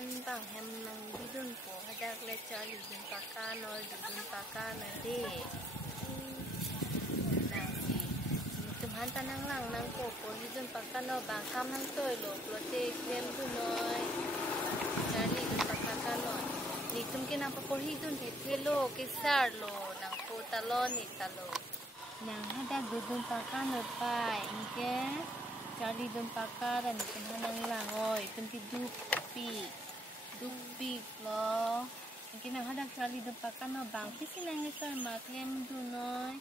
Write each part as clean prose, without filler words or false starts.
Tuhan bang hem nang bidun po hadak le cari dun pakano dun pakano de nang si Tuhan tanang lang nang po dun pakano bang kam nang toy lo plote klem dun noy cari dun pakano ni tum ke nang po dun di thelo kisar lo nang po talon ni talo nang hadak dun pakano pa inke cari dun pakara ni Tuhan nang lang oi tum ti dupi lo mungkin ada cari depan kan bang sih nangis sama klem tu noy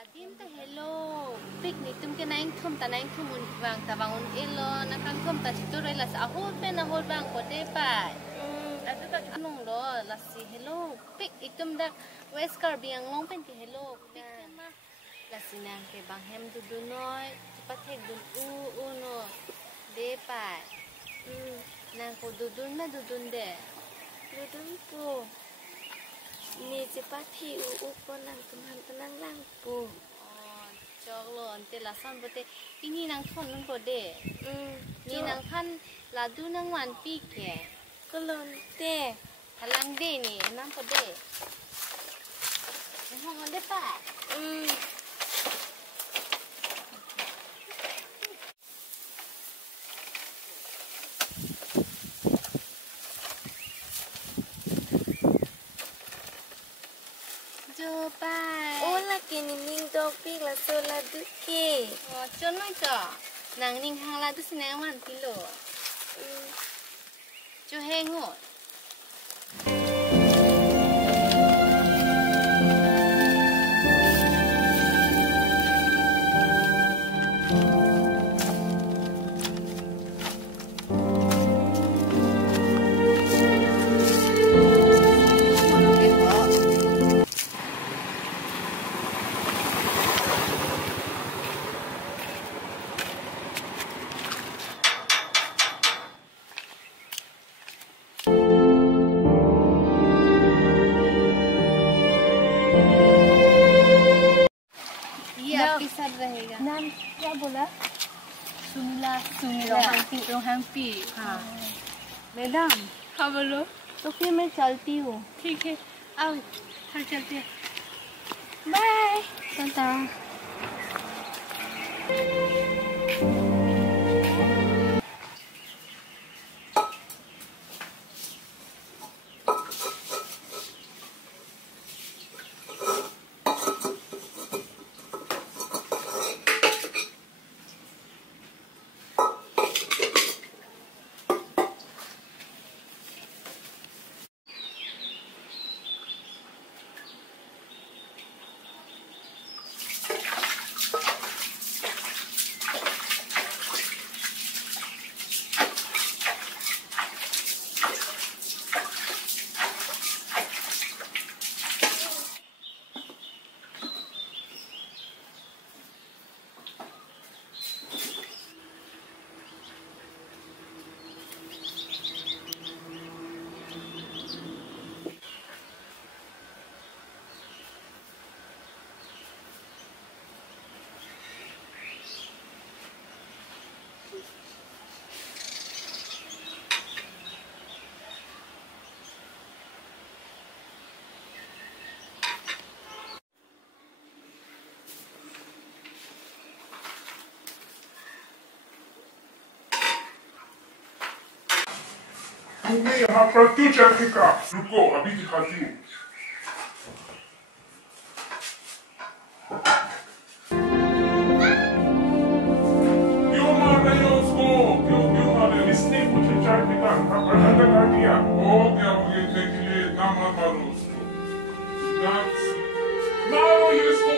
adim ta hello pik ni tum ke naing thum ta naing thum un bang ta bangun elo nakang thum ta situ rela sa ahol pe na hol bang ko de pai atu ta nong lo la si hello pik itum da weskar biang long pen ti hello pik ma la si nang ke bang hem du noy cepat hek dun no de pai nang ko dudun na dudun de dudun po ni cepat hiu po nang Tuhan tenang lang po chok lo ante lasan bote ini nang thon nun po de ni nang khan ladu nang wan pi ke kolon te halang de ni nang po de hong on de pa Ola kini ning topi la sola duke. Chonoi to nang ning hang la du sinang wan pilo. Cho hengo. रहेगा नाम क्या बोला सुनीला रोहंपी हाँ madam हाँ बोलो तो फिर मैं चलती हूँ ठीक है आओ हर चलते हैं बाय टाटा तुम्हें यहाँ पर क्यों चढ़ेगा? रुको, अभी दिखाती हूँ। क्यों मार रही हो उसको? क्यों मार रही हो? इसने मुझे चढ़ेगा, यहाँ पर लगा दिया। हो गया मुझे इतने के लिए ना मारो उसको। मारो ये इसको।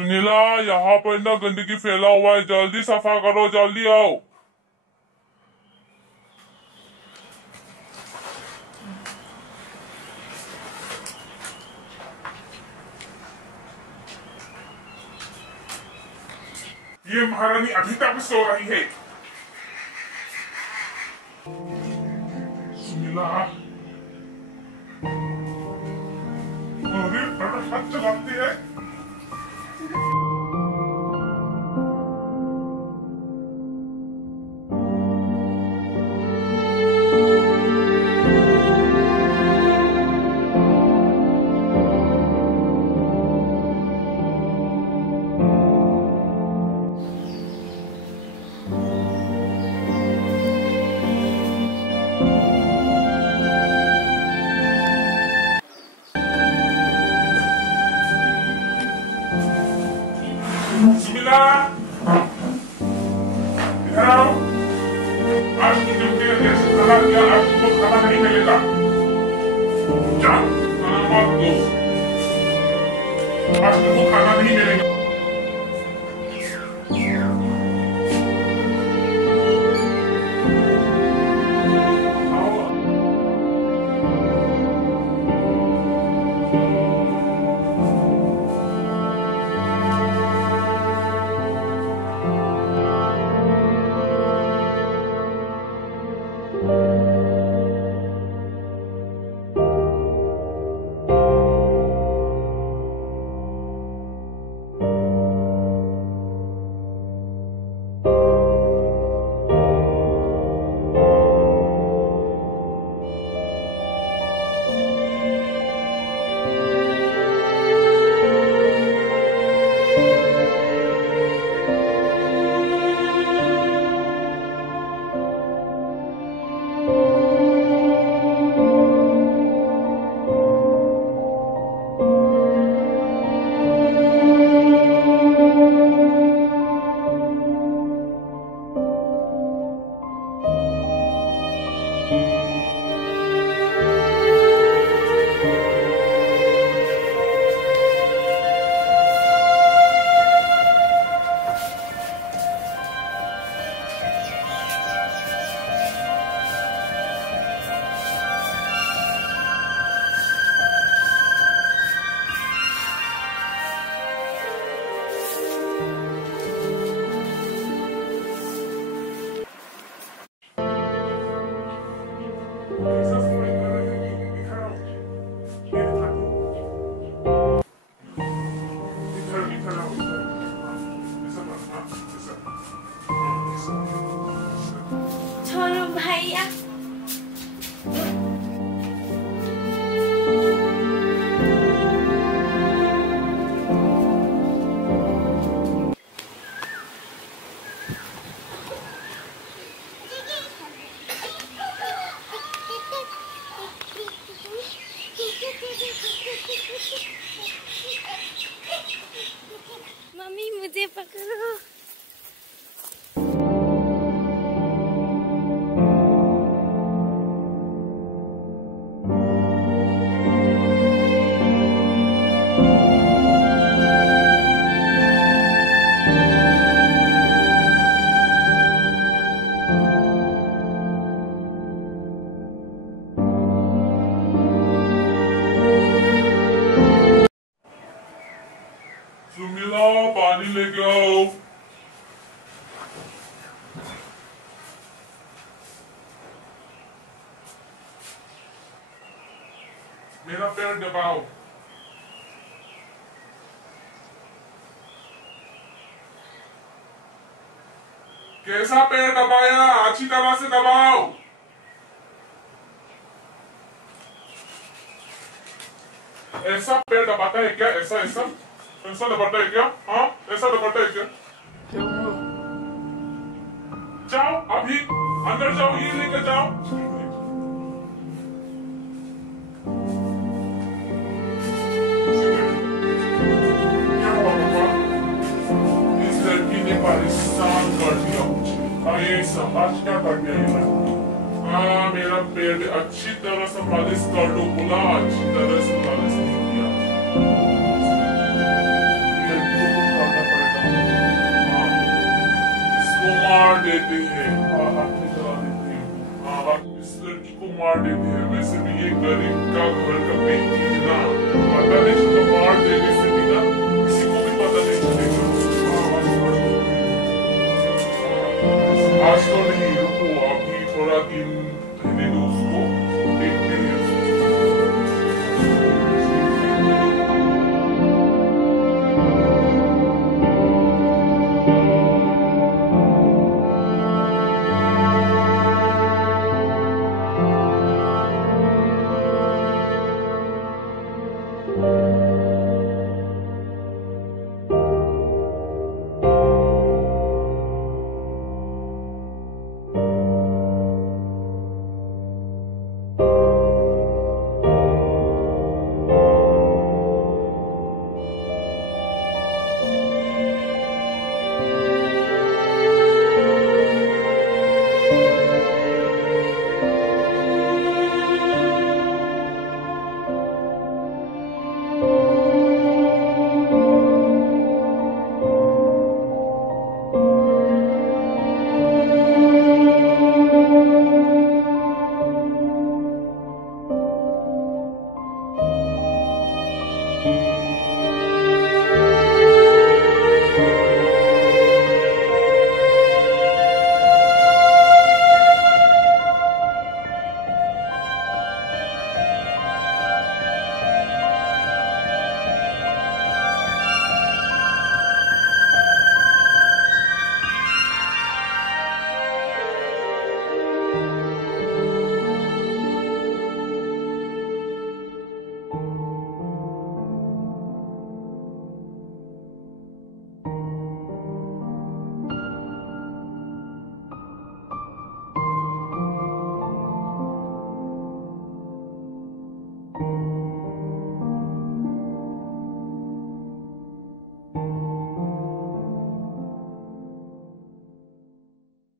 सुनीला, यहाँ पर इतना गंदगी फैला हुआ है, जल्दी सफा करो, जल्दी आओ। ये महारानी अभी तक सो रही है। सुनीला, अरे बड़ा हाथ चलाती है। सुनीला, इधर आओ। आज तुमने जैसे खाना दिया, आज तुमको खाना नहीं मिलेगा। जाओ, खाना मत दो। आज तुमको खाना नहीं मिलेगा। छोरो भैया मम्मी मुझे पकड़ो। सुनीला, पानी लेके आओ। मेरा पैर दबाओ। कैसा पैर दबाया? अच्छी तरह से दबाओ। ऐसा पैर दबाता है क्या? ऐसा ऐसा ऐसा दबाता है क्या? हाँ, ऐसा दबाता है क्या? जाओ, अभी अंदर जाओ, ये लेकर जाओ। क्या हुआ पापा? इस लड़की ने परेशान कर दिया मुझे। ये समझ क्या कर दिया ये? हाँ, मेरा पेट अच्छी तरह से मालिश कर लो बोला, अच्छी तरह से मालिश नहीं किया। मार देते हैं। हाँ, हाथ में चला देते हैं। हाँ, हाथ इस लड़की को मार देते हैं। वैसे भी ये गरीब का घर का बेटी है ना, पता नहीं चलता, मार देने से भी ना किसी को भी पता नहीं चलेगा। हाँ, मार देते हैं। आज तो नहीं, रुको, अभी थोड़ा दिन रहने दो उसको।